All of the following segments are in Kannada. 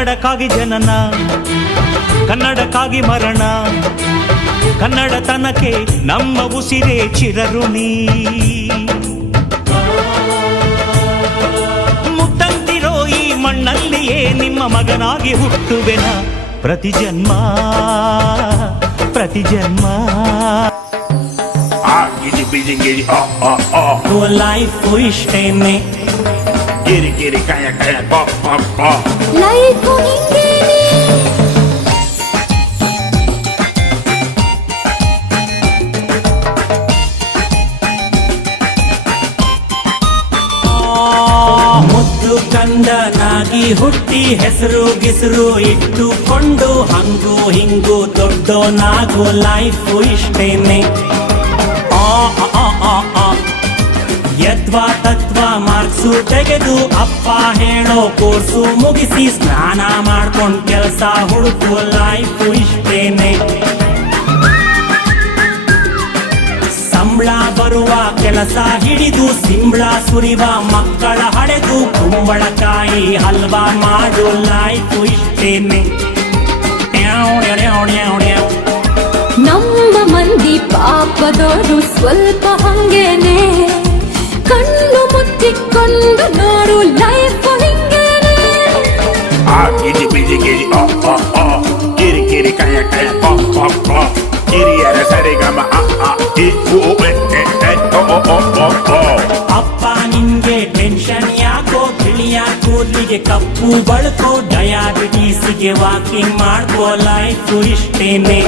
ಕನ್ನಡಕ್ಕಾಗಿ ಜನನ, ಕನ್ನಡಕ್ಕಾಗಿ ಮರಣ, ಕನ್ನಡತನಕ್ಕೆ ನಮ್ಮ ಉಸಿರೇ ಚಿರಋಣಿ. ಮುತ್ತಂತಿರೋ ಈ ಮಣ್ಣಲ್ಲಿಯೇ ನಿಮ್ಮ ಮಗನಾಗಿ ಹುಟ್ಟುವೆನ ಪ್ರತಿ ಜನ್ಮ ಪ್ರತಿ ಜನ್ಮ. ಲೈಫು ಇಷ್ಟೇನೆ, ಗಿರಿ ಗಿರಿ ಕಾಯ ಕಾಯ ಬಾ ಬಾ ಬಾ. ಲೈಫು ಹಿಂಗೇನೆ. ಮುದ್ದು ಕಂದನಾಗಿ ಹುಟ್ಟಿ ಹೆಸರು ಗಿಸರು ಇಟ್ಟುಕೊಂಡು ಹಂಗು ಹಿಂಗು ದೊಡ್ಡೋನಾಗೋ ಲೈಫು ಇಷ್ಟೇನೆ. ಯದ್ವಾ ತತ್ವ ಮಾರ್ಕ್ಸು ತೆಗೆದು ಅಪ್ಪ ಹೇಳೋ ಕೋರ್ಸು ಮುಗಿಸಿ ಸ್ನಾನ ಮಾಡ್ಕೊಂಡ್ ಕೆಲಸ ಹುಡುಕು ಲೈಫು ಇಷ್ಟೇನೆ. ಸಂಬಳ ಬರುವ ಕೆಲಸ ಹಿಡಿದು ಸಿಂಬಳ ಸುರಿವ ಮಕ್ಕಳ ಹಡೆದು ಕುಂಬಳಕಾಯಿ ಹಲ್ವಾ ಮಾಡು ಲೈಫು ಇಷ್ಟೇನೆ. ನಮ್ಮ ಮಂದಿ ಪಾಪದೋರು ಸ್ವಲ್ಪ ಹಂಗೇನೆ, ಕಣ್ಣು ಮುಚ್ಚಿಕೊಂಡು ನೋಡು ಲೈಫು ಹಿಂಗೇನೆ. ಗಿರಿ ಬಿಜಿ ಗಿರಿ ಗಿರಿ ಗಿರಿ ಕಾಯ ಕಾಯ ಬಾ ಬಾ ಬಾ. ಗಿರಿಯರ ಸರಿಗಮ ಅಪ್ಪ ನಿನ್ಗೆ ಟೆನ್ಷನ್ ಯಾಕೋ, ಬಿಳಿಯ ಕೂದಲಿಗೆ ಕಪ್ಪು ಬಳ್ಕೋ, ಡಯಾಬಿಟೀಸಿಗೆ ವಾಕಿಂಗ್ ಮಾಡ್ಕೋ ಲೈಫು ಇಷ್ಟೇನೆ.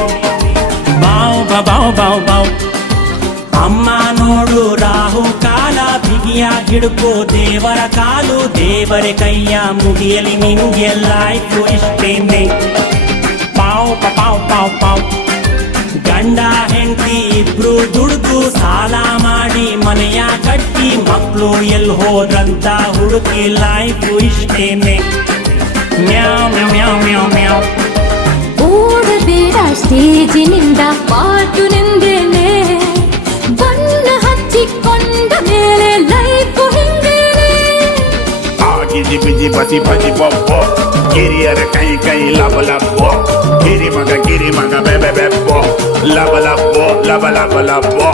ಬಾವ್ ಬಾವ್ ಬಾವ್ ಬಾವ್. ಅಮ್ಮ ನೋಡು ರಾಹು ಕಾಲ ಬಿಗಿಯ ಹಿಡ್ಕೋ ದೇವರ ಕಾಲು, ದೇವರ ಕೈಯ ಮುಗಿಯಲಿ ನಿನ್ಗೆ ಲೈಫು ಇಷ್ಟೇನೆ. ಪಾವ್ ಪಾವ್ ಪಾವ್ ಪಾವ್. ಗಂಡ ಹೆಂಡತಿ ಇಬ್ರು ದುಡ್ದು ಸಾಲ ಮಾಡಿ ಮನೆಯ ಕಟ್ಟಿ ಮಕ್ಕಳು ಎಲ್ಲಿ ಹೋದ್ರಂತ ಹುಡುಕಿ ಲೈಫು ಇಷ್ಟೇನೆ. ಮ್ಯಾವ್ ಮ್ಯಾವ್ ಮ್ಯಾವ್ ಮ್ಯಾವ್ ಮ್ಯಾವ್. ಓಡಬೇಡ ಸ್ಟೇಜಿನಿಂದ ಪಾಟು ನಿಂದೇನೆ, ಬಣ್ಣ ಹಚ್ಚಿಕೊಂಡ ಮೇಲೆ ಲೈಫು ಹಿಂಗೇನೆ. ಗಿರಿ ಬಿಜಿ ಬಸಿ ಬಜಿ ಬೊಬ್ಬೊ. ಗಿರಿಯರ ಕೈ ಕೈ ಲಬ ಲಬ್ಬೊ. ಗಿರಿ ಮಗ ಬೆಬೆ ಬೆಬ್ಬೊ. ಲಬ ಲಬ್ಬೊ ಲಬ ಲಬ ಲಬ್ಬೊ.